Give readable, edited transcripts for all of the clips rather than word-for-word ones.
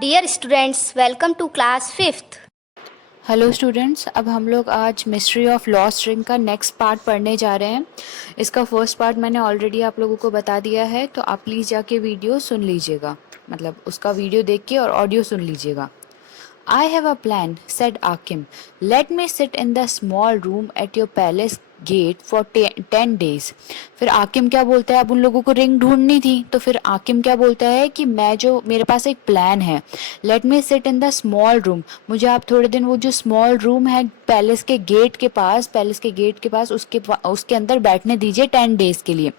Dear students, welcome to class fifth. Hello students, अब हम लोग आज मिस्ट्री ऑफ लॉस्ट रिंग का नेक्स्ट पार्ट पढ़ने जा रहे हैं। इसका फर्स्ट पार्ट मैंने ऑलरेडी आप लोगों को बता दिया है, तो आप प्लीज़ जाके वीडियो सुन लीजिएगा, मतलब उसका वीडियो देख के और ऑडियो सुन लीजिएगा। I have a plan, said Akim. Let me sit in the small room at your palace gate for 10 days. फिर आकिम क्या बोलता है, अब उन लोगों को रिंग ढूंढनी थी, तो फिर आकिम क्या बोलता है कि मेरे पास एक प्लान है। Let me sit in the small room, मुझे आप थोड़े दिन वो जो स्मॉल रूम है पैलेस के गेट के पास उसके अंदर बैठने दीजिए 10 डेज के लिए।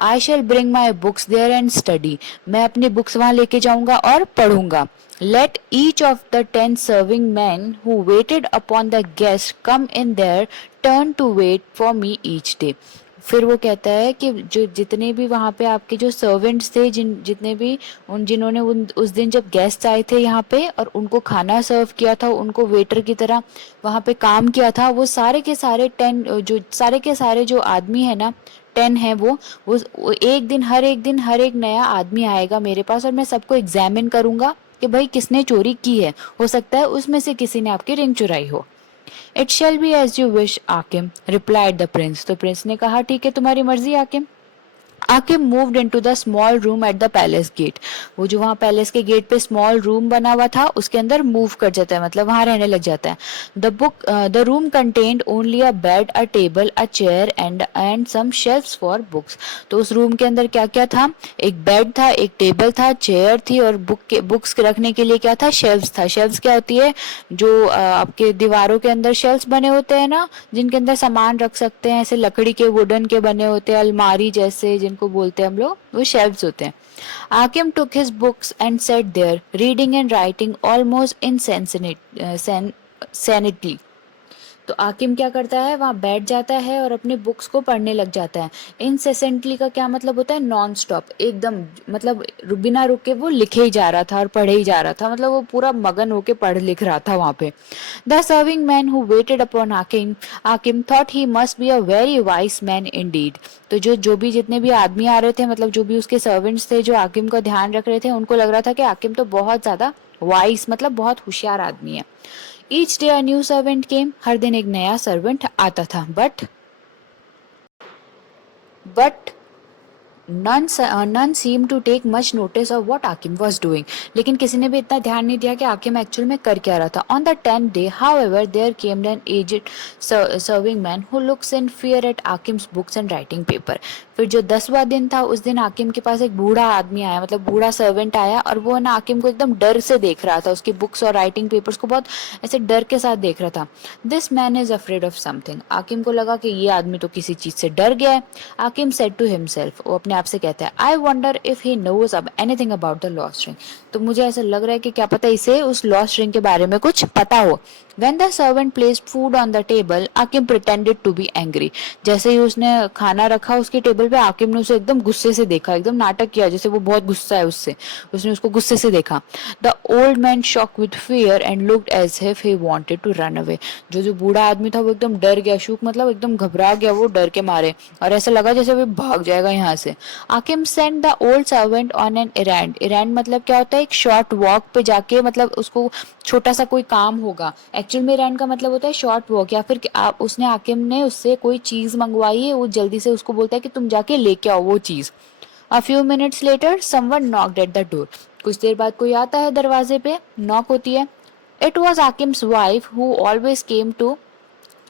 I shall bring my books there and study, मैं अपनी बुक्स वहां लेके जाऊंगा और पढ़ूंगा। Let each of the 10 serving men who waited upon the guest come in their turn to wait for me each day. फिर वो कहता है कि जो जितने भी वहाँ पे आपके जो सर्वेंट्स थे, जितने भी जिन्होंने उस दिन जब गेस्ट आए थे यहाँ पे और उनको खाना सर्व किया था, उनको वेटर की तरह वहाँ पे काम किया था, वो सारे के सारे 10 जो सारे के सारे जो आदमी है ना, 10 है वो एक दिन हर एक नया आदमी आएगा मेरे पास और मैं सबको एग्जामिन करूंगा कि भाई किसने चोरी की है। हो सकता है उसमें से किसी ने आपकी रिंग चुराई हो। It shall be as you wish Akim, replied the prince. तो प्रिंस ने कहा ठीक है, तुम्हारी मर्जी Akim. Akim moved into the small room at the palace gate. वो जो वहाँ पैलेस के गेट पे स्मॉल रूम बना हुआ था उसके अंदर मूव कर जाता है, मतलब वहाँ रहने लग जाता है। The room contained only a bed, a table, a chair and some shelves for books. तो उस रूम के अंदर क्या क्या था? एक बेड था, एक टेबल था, चेयर थी और बुक्स रखने के लिए क्या था? शेल्फ्स था। शेल्फ्स क्या होती है? जो आपके दीवारों के अंदर शेल्फ्स बने होते हैं ना, जिनके अंदर सामान रख सकते हैं, ऐसे लकड़ी के वुडन के बने होते हैं, अलमारी जैसे जिनको बोलते हैं हम लोग, वो शेल्फ्स होते हैं। Akim took his books and sat there, reading and writing almost insanely. तो आकिम क्या करता है, वहाँ बैठ जाता है और अपने बुक्स को पढ़ने लग जाता है। इनसेसेंटली का क्या मतलब होता है? नॉन स्टॉप, एकदम, मतलब बिना रुके वो लिखे ही जा रहा था और पढ़े ही जा रहा था, मतलब वो पूरा मगन होके पढ़ लिख रहा था वहाँ पे। The serving man who waited upon Akim thought he must be a very wise man indeed. तो जो भी जितने भी आदमी आ रहे थे, मतलब जो भी उसके सर्वेंट्स थे जो आकिम का ध्यान रख रहे थे, उनको लग रहा था कि आकिम तो बहुत ज्यादा वाइस, मतलब बहुत होशियार आदमी है। Each day a new servant came, हर दिन एक नया सर्वेंट आता था। But none seemed to take much notice of what Akim was doing. लेकिन किसी ने भी इतना ध्यान नहीं दिया कि आकिम एक्चुअल में कर क्या रहा था। On the 10th day, however, there came an aged serving man who looks in fear at Akim's books and writing paper. फिर जो 10वां दिन था, उस दिन आकिम के पास एक बूढ़ा आदमी आया, मतलब बूढ़ा सर्वेंट आया, और वो ना आकिम को एकदम डर से देख रहा था, उसकी बुक्स और राइटिंग पेपर्स को बहुत ऐसे डर के साथ देख रहा था। This man is afraid of something, Akim को लगा कि ये आदमी तो किसी चीज से डर गया है। आकिम सेड टू हिमसेल्फ, वो अपने आप से कहता है, I wonder if he knows अब anything about the lost ring. तो मुझे ऐसा लग रहा है कि क्या पता इसे उस लॉस्ट रिंग के बारे में कुछ पता हो। When the servant placed food on the table, Akim pretended to be angry. जैसे ही उसने खाना रखा उसके टेबल पे, आकिम ने उसे एकदम गुस्से से देखा, एकदम नाटक किया जैसे वो बहुत गुस्सा है उससे। उसने उसको गुस्से से देखा। The old man shook with fear and looked as if he wanted to run away. जो जो बूढ़ा आदमी था वो एकदम डर गया, शूक मतलब एकदम घबरा गया वो डर के मारे, और ऐसा लगा जैसे वो भाग जाएगा यहाँ से। Akim sent the old servant on an errand. Errand मतलब क्या होता है? एक शॉर्ट वॉक पे जाके, मतलब उसको छोटा सा कोई काम होगा। एक्चुअल में इरैंड का मतलब होता है शॉर्ट वॉक, या फिर उसने आकिम ने उससे कोई चीज मंगवाई है, वो जल्दी से उसको बोलता है कि तुम जाके लेके आओ वो चीज। A few minutes later, someone knocked at the door. कुछ देर बाद कोई आता है दरवाजे पे, नॉक होती है। It was Akim's wife who always came to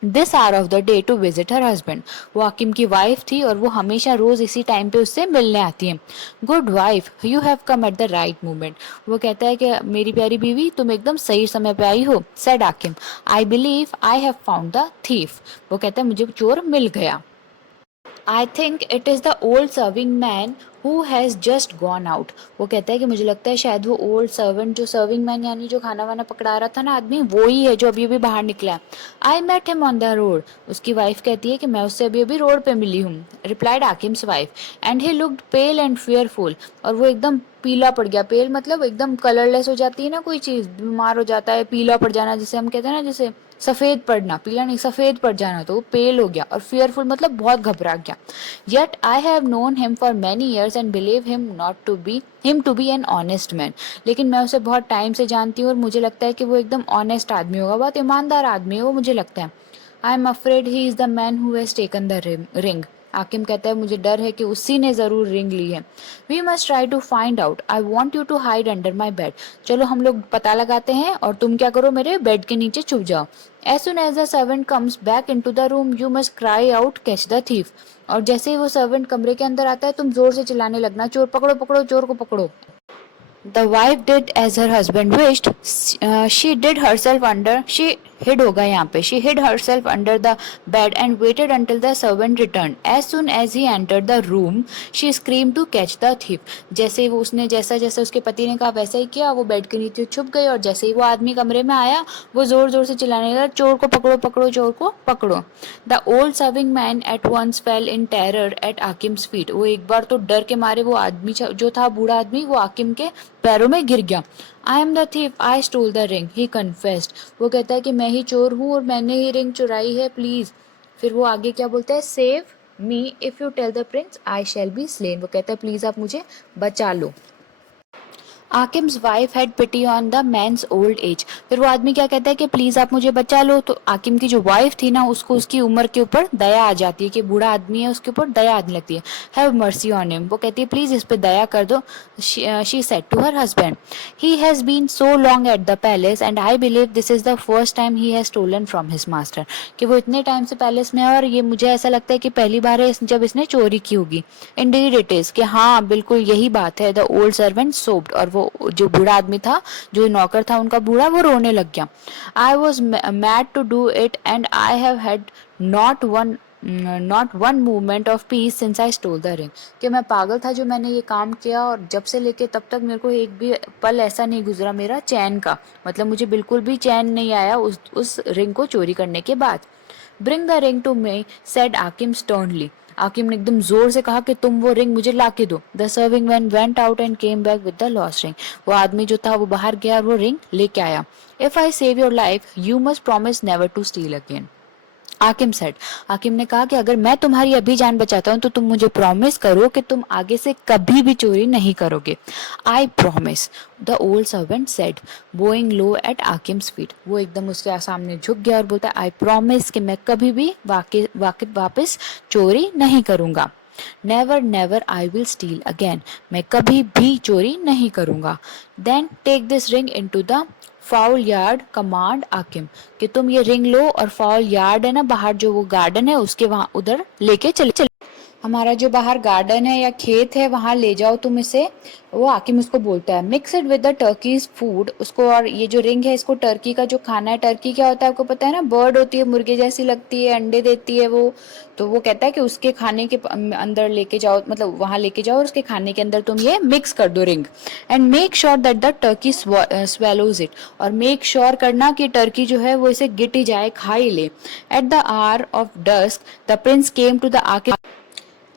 this hour of the day to visit her husband. वो आकिम की वाइफ थी और वो हमेशा रोज इसी टाइम पे उससे मिलने आती है। Good wife, you have come at the right moment. वो कहता है कि मेरी प्यारी बीवी, तुम एकदम सही समय पे आई हो। Said Akim, I believe I have found the thief. वो कहता है मुझे चोर मिल गया। I think it is the old serving man who has just gone out. वो कहता है कि मुझे लगता है शायद वो ओल्ड सर्वेंट, जो सर्विंग मैन यानी जो खाना वाना पकड़ा रहा था ना आदमी, वो ही है जो अभी अभी बाहर निकला है। I met him on the road. उसकी वाइफ कहती है कि मैं उससे अभी अभी रोड पे मिली हूँ। Replied Akim's wife, and he looked pale and fearful. और वो एकदम पीला पड़ गया। पेल मतलब एकदम कलरलेस हो जाती है ना कोई चीज़, बीमार हो जाता है, पीला पड़ जाना जिसे हम कहते हैं ना, जैसे सफ़ेद पड़ना, पीला नहीं सफ़ेद पड़ जाना, तो वो पेल हो गया। और fearful मतलब बहुत घबरा गया। Yet I have known him for many years and believe him to be an honest man. लेकिन मैं उसे बहुत टाइम से जानती हूँ और मुझे लगता है कि वो एकदम ऑनेस्ट आदमी होगा, बहुत ईमानदार आदमी है वो, मुझे लगता है। I am afraid he is the man who has taken the ring. हाकिम कहता है मुझे डर है कि उसी ने ज़रूर रिंग ली है। We must try to find out. I want you to hide under my bed. चलो हम लोग पता लगाते हैं और तुम क्या करो, मेरे बेड के नीचे छुप जाओ। As soon as the servant comes back into the room you must cry out catch the thief. और जैसे ही वो सर्वेंट कमरे के अंदर आता है तुम जोर से चिल्लाने लगना, चोर पकड़ो पकड़ो, चोर को पकड़ो। The wife did as her husband wished. She did herself under. She hid होगा यहाँ पे. She hid herself under the bed and waited until the servant returned. As soon as he entered the room, she screamed to catch the thief. जैसे ही वो उसने जैसा जैसा उसके पति ने कहा वैसा ही किया, वो बेड के नीचे छुप गई और जैसे ही वो आदमी कमरे में आया वो जोर जोर से चिल्लाने लगा, चोर को पकड़ो पकड़ो, चोर को पकड़ो। The old serving man at once fell in terror at Akim's feet. वो एक बार तो डर के मारे वो आदमी जो था बूढ़ा आदमी, वो आकिम के पैरों में गिर गया। I am the thief, I stole the ring, he confessed. वो कहता है कि मैं ही चोर हूँ और मैंने ही रिंग चुराई है, प्लीज। फिर वो आगे क्या बोलता है, save me if you tell the prince I shall be slain. वो कहता है प्लीज आप मुझे बचा लो। Akim's wife had pity on the man's old age. फिर वो आदमी क्या कहता है कि प्लीज आप मुझे बचा लो। तो आकिम की जो वाइफ थी ना, उसको उसकी उम्र के ऊपर दया आ जाती है कि बूढ़ा आदमी है, उसके ऊपर दया आने लगती है। Have mercy on him. वो कहती है प्लीज इस पे दया कर दो। She said to her husband, he has been so long at the palace and I believe this is the first time he has stolen from his master. कि वो इतने टाइम से पैलेस में है और ये मुझे ऐसा लगता है कि पहली बार है जब इसने चोरी की होगी। इंडीड इट इज, कि हाँ बिल्कुल यही बात है। The old servant sobbed. और वो जो बूढ़ा आदमी था, जो नौकर था उनका बूढ़ा, वो रोने लग गया। I was mad to do it and I have had not one movement of peace since I stole the ring. कि मैं पागल था जो मैंने ये काम किया और जब से लेके तब तक मेरे को एक भी पल ऐसा नहीं गुजरा मेरा चैन का, मतलब मुझे बिल्कुल भी चैन नहीं आया उस रिंग को चोरी करने के बाद। Bring the ring to me said Akim sternly. Akim ने एकदम जोर से कहा कि तुम वो रिंग मुझे ला के दो। The serving man went out and came back with the lost ring. वो आदमी जो था वो बाहर गया और वो रिंग लेके आया। If I save your life you must promise never to steal again. Akim said, Akim ने कहा कि अगर मैं तुम्हारी अभी जान बचाता हूं तो तुम मुझे प्रॉमिस करो कि तुम आगे से कभी भी चोरी नहीं करोगे। I promise, the old servant said, bowing low at Akim's feet. वो एकदम उसके सामने झुक गया और बोलता है आई प्रॉमिस कि मैं कभी भी वापस चोरी नहीं करूंगा। Never never I will steal again. मैं कभी भी चोरी नहीं करूंगा। Then take this ring into the fowl yard command Akim. कि तुम ये रिंग लो और फाउल यार्ड है ना, बाहर जो वो गार्डन है उसके वहां उधर लेके चले। हमारा जो बाहर गार्डन है या खेत है वहां ले जाओ तुम इसे। वो हाकिम उसको बोलता है mix it with the Turkey's food. उसको, और ये जो रिंग है इसको टर्की का जो खाना है, टर्की क्या होता है आपको पता है ना, बर्ड होती है, मुर्गे जैसी लगती है, अंडे देती है वो। तो वो कहता है कि उसके खाने के अंदर लेके जाओ, मतलब वहां लेके जाओ और उसके खाने के अंदर तुम ये मिक्स कर दो ring. And make sure that the Turkey swallows it. और मेक श्योर करना कि टर्की जो है वो इसे गिट ही जाए, खा ही ले। At the hour of dusk the prince came to the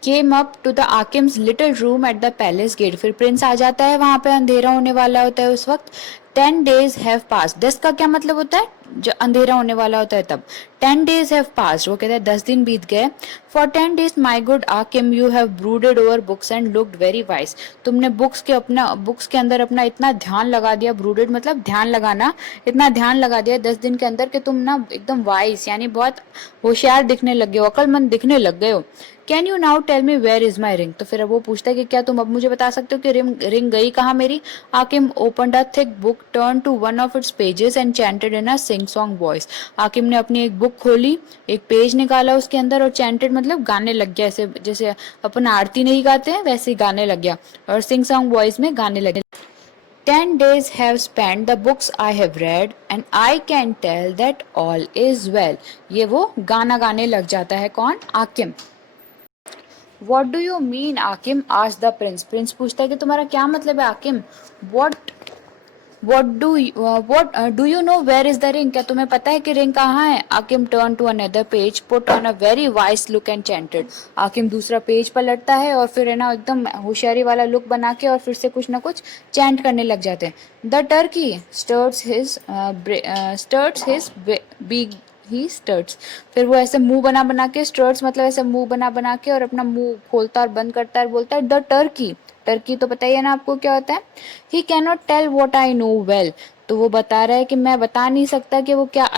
came up to the Akim's little room at the palace gate. फिर प्रिंस आ जाता है, वहां पे अंधेरा होने वाला होता है उस वक्त। 10 days हैव पास। 10 का क्या मतलब होता है, जो अंधेरा होने वाला होता है तब। 10 days हैव पास, वो कहता है 10 दिन बीत गए। For 10 days my good Akim you have brooded over books and looked very wise. तुमने बुक्स के अंदर अपना इतना ध्यान लगा दिया, ब्रूडेड मतलब ध्यान लगाना, इतना ध्यान लगा दिया 10 दिन के अंदर कि तुम ना एकदम वाइज यानी बहुत होशियार दिखने लग गए हो, अक्लमंद दिखने लग गए हो। Can you now tell me where is my ring. तो फिर वो पूछता है कि क्या तुम अब मुझे बता सकते हो कि रिंग गई कहाँ मेरी। Akim opened a thick book, turn to one of its pages and chanted in a sing song voice. Akim ने अपनी एक बुक खोली, एक पेज निकाला उसके अंदर और चैंटेड मतलब गाने लग गया, ऐसे जैसे अपन आरती नहीं गाते हैं वैसे ही गाने लग गया और सिंग सॉन्ग वॉइस में गाने लगे। 10 days have spent the books I have read and I can tell that all is well। ये वो गाना गाने लग जाता है, कौन, आकिम। वॉट डू यू मीन आकिम, आज द प्रिंस। प्रिंस पूछता है कि तुम्हारा क्या मतलब है Akim. What what do you know where is the ring? क्या तुम्हें पता है कि रिंग कहाँ है? आकिम turn to another page, put on a very wise look and chanted. आकिम दूसरा पेज पलटता है और फिर है ना एकदम होशियारी वाला लुक बना के और फिर से कुछ ना कुछ चैंट करने लग जाते हैं. The turkey stirs his beak. ही स्टर्ट्स. फिर वो ऐसे मुंह बना बना के, स्टर्ट्स मतलब ऐसे मुंह बना बना के और अपना मुंह खोलता और बंद करता है और बोलता है द टर्की. टर्की तो पता ही है ना आपको क्या होता है. He can not tell what I know well. तो वो बता रहा है कि मैं बता नहीं सकता कि वो क्या.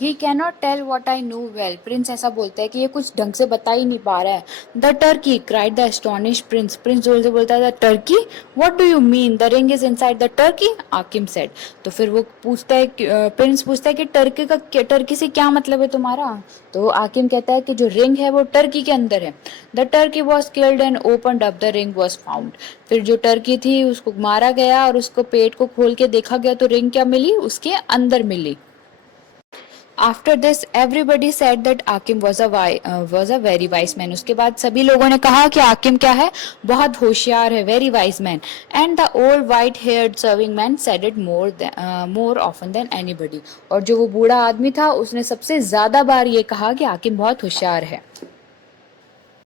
He cannot tell what I know well. Prince ऐसा बोलता है कि ये कुछ ढंग से बता ही नहीं पा रहा है. The turkey cried the astonished prince. Prince जोर से बोलता है the turkey. What do you mean the ring is inside the turkey. Akim said. तो फिर वो पूछता है प्रिंस पूछता है कि टर्की से क्या मतलब है तुम्हारा. तो आकिम कहता है कि जो रिंग है वो टर्की के अंदर है. The Turkey was killed and opened up the ring was found. फिर जो टर्की थी उसको मारा गया और उसको पेट को खोल के देखा गया तो रिंग क्या मिली, उसके अंदर मिली. After this everybody said that Akim was a very wise man. उसके बाद सभी लोगों ने कहा कि आकिम क्या है, बहुत होशियार है, very wise man. And the old white haired serving man said it more often than anybody. और जो वो बूढ़ा आदमी था उसने सबसे ज्यादा बार ये कहा कि आकिम बहुत होशियार है.